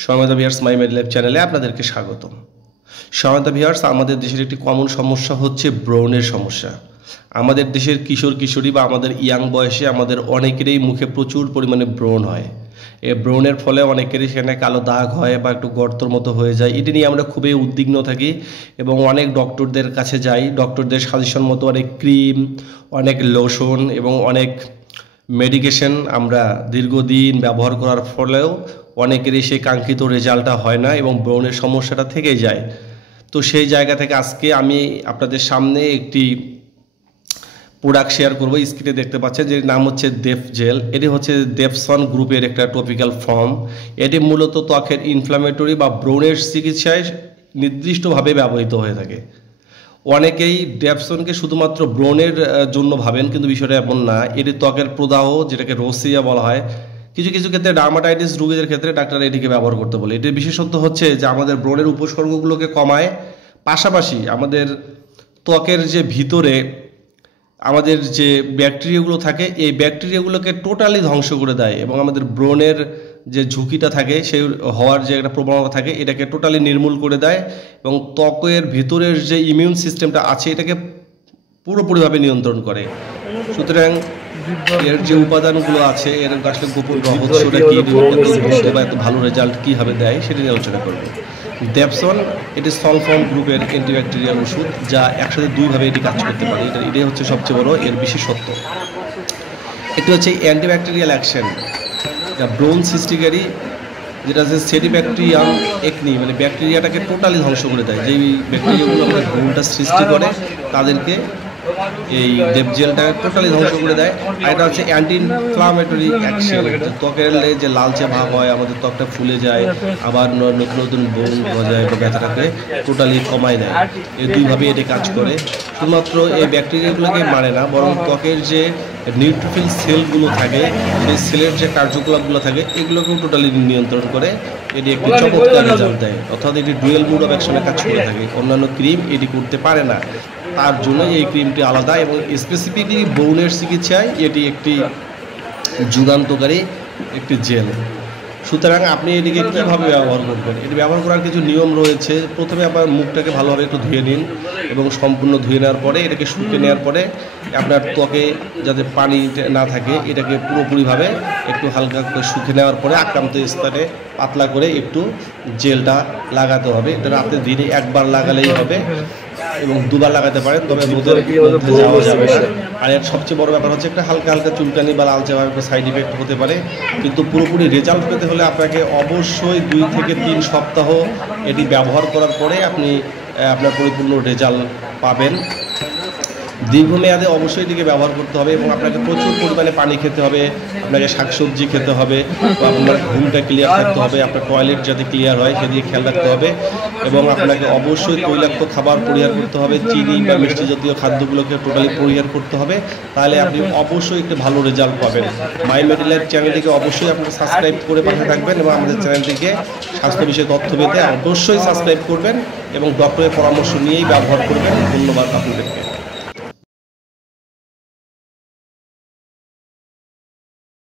সম্মানিত ভিউয়ার্স, মাই মেডিলাইফ চ্যানেলে আপনাদেরকে স্বাগতম। সম্মানিত ভিউয়ার্স, আমাদের দেশের একটি কমন সমস্যা হচ্ছে ব্রণের সমস্যা। আমাদের দেশের কিশোর কিশোরী বা আমাদের ইয়াং বয়সে আমাদের অনেকেরই মুখে প্রচুর পরিমাণে ব্রণ হয়। এই ব্রণের ফলে অনেকেরই সেখানে কালো দাগ হয় বা একটু গর্তর মতো হয়ে যায়। এটি নিয়ে আমরা খুবই উদ্বিগ্ন থাকি এবং অনেক ডক্টরদের কাছে যাই। ডক্টরদের সাজেশন মতো অনেক ক্রিম, অনেক লোশন এবং অনেক মেডিকেশন আমরা দীর্ঘদিন ব্যবহার করার ফলেও অনেকেরই সেই কাঙ্ক্ষিত রেজাল্টটা হয় না এবং ব্রণের সমস্যাটা থেকেই যায়। তো সেই জায়গা থেকে আজকে আমি আপনাদের সামনে একটি প্রোডাক্ট শেয়ার করবো। স্ক্রিনে দেখতে পাচ্ছেন যে নাম হচ্ছে দেফ জেল। এটি হচ্ছে ডেপসন গ্রুপের একটা টপিক্যাল ফর্ম। এটি মূলত ত্বকের ইনফ্লামেটরি বা ব্রণের চিকিৎসায় নির্দিষ্টভাবে ব্যবহৃত হয়ে থাকে। অনেকেই ডেপসনকে শুধুমাত্র ব্রণের জন্য ভাবেন, কিন্তু বিষয়টা এমন না। এটি ত্বকের প্রদাহ, যেটাকে রোসিয়া বলা হয়, কিছু কিছু ক্ষেত্রে ডার্মাটাইটিস রোগীদের ক্ষেত্রে ডাক্তাররা এটিকে ব্যবহার করতে বলে। এটির বিশেষত্ব হচ্ছে যে আমাদের ব্রণের উপসর্গগুলোকে কমায়, পাশাপাশি আমাদের ত্বকের যে ভিতরে আমাদের যে ব্যাকটেরিয়াগুলো থাকে এই ব্যাকটেরিয়াগুলোকে টোটালি ধ্বংস করে দেয় এবং আমাদের ব্রণের যে ঝুঁকিটা থাকে সেই হওয়ার যে একটা প্রবণতা থাকে এটাকে টোটালি নির্মূল করে দেয় এবং ত্বকের ভিতরের যে ইমিউন সিস্টেমটা আছে এটাকে পুরোপুরিভাবে নিয়ন্ত্রণ করে। সুতরাং এর যে উপাদানগুলো আছে এর আসলে গোপন রহস্যটা কি, বা এত ভালো রেজাল্ট কীভাবে দেয় সেটা নিয়ে আলোচনা করবো। ডেপসন এটি সলফন গ্রুপের অ্যান্টিব্যাকটেরিয়াল ওষুধ, যা একসাথে দুইভাবে এটি কাজ করতে পারে। এটাই হচ্ছে সবচেয়ে বড় এর বিশেষত্ব। এটি হচ্ছে অ্যান্টিব্যাকটেরিয়াল অ্যাকশন, যা ব্রণ সৃষ্টিকারী, যেটা হচ্ছে সেডিব্যাকটেরিয়াম একনি, মানে ব্যাকটেরিয়াটাকে টোটালি ধ্বংস করে দেয়। যেই ব্যাকটেরিয়াগুলো আমাদের ব্রণটা সৃষ্টি করে তাদেরকে এই দেব জেলটা টোটালি ধ্বংস করে দেয়। আর এটা হচ্ছে অ্যান্টি ইনফ্লামেটরি অ্যাকশন, ত্বকের যে লালচে ভাব হয়, আমাদের ত্বকটা ফুলে যায়, আবার নতুন নতুন ব্রণ গজায় বা ব্যথাটাকে টোটালি কমায় দেয়। এই দুইভাবে এটি কাজ করে। শুধুমাত্র এই ব্যাকটেরিয়াগুলোকে মানে না, বরং ত্বকের যে নিউট্রোফিল সেলগুলো থাকে সেই সেলের যে কার্যকলাপগুলো থাকে এগুলোকেও টোটালি নিয়ন্ত্রণ করে। এটি একটি চমৎকার রেজাল্ট দেয়, অর্থাৎ এটি ডুয়েল মোড অফ অ্যাকশনে কাজ করে থাকে। অন্যান্য ক্রিম এটি করতে পারে না, তার জন্য এই ক্রিমটি আলাদা এবং স্পেসিফিকলি ব্রণের চিকিৎসায় এটি একটি যুগান্তকারী একটি জেল। সুতরাং আপনি এটিকে কীভাবে ব্যবহার করবেন, এটি ব্যবহার করার কিছু নিয়ম রয়েছে। প্রথমে আপনার মুখটাকে ভালোভাবে একটু ধুয়ে নিন এবং সম্পূর্ণ ধুয়ে নেওয়ার পরে এটাকে শুকিয়ে নেওয়ার পরে আপনার ত্বকে যাতে পানি না থাকে এটাকে পুরোপুরিভাবে একটু হালকা করে শুকিয়ে নেওয়ার পরে আক্রান্ত স্থানে পাতলা করে একটু জেলটা লাগাতে হবে। এটা রাতে দিনে একবার লাগালেই হবে এবং দুবার লাগাতে পারেন, তবে রোদের মধ্যে যাওয়া যাবে না। আর এর সবচেয়ে বড় ব্যাপার হচ্ছে একটা হালকা হালকা চুলকানি বা লালচে ভাবে সাইড ইফেক্ট হতে পারে, কিন্তু পুরোপুরি রেজাল্ট পেতে হলে আপনাকে অবশ্যই 2 থেকে 3 সপ্তাহ এটি ব্যবহার করার পরে আপনি আপনার পরিপূর্ণ রেজাল্ট পাবেন। দীর্ঘমেয়াদে অবশ্যই এটিকে ব্যবহার করতে হবে এবং আপনাকে প্রচুর পরিমাণে পানি খেতে হবে, আপনাকে শাকসবজি খেতে হবে, বা আপনার ঘুমটা ক্লিয়ার থাকতে হবে, আপনার টয়লেট যাতে ক্লিয়ার হয় সেদিকে খেয়াল রাখতে হবে এবং আপনাকে অবশ্যই তৈলাক্ত খাবার পরিহার করতে হবে, চিনি বা মিষ্টি জাতীয় খাদ্যগুলোকে টোটালি পরিহার করতে হবে। তাহলে আপনি অবশ্যই একটি ভালো রেজাল্ট পাবেন। মাই মেডিলাইফ চ্যানেলটিকে অবশ্যই আপনাকে সাবস্ক্রাইব করে পাশে থাকবেন এবং আমাদের চ্যানেলটিকে স্বাস্থ্য বিষয়ে তথ্য পেতে অবশ্যই সাবস্ক্রাইব করবেন এবং ডক্টরের পরামর্শ নিয়েই ব্যবহার করবেন। ধন্যবাদ আপনাদেরকে।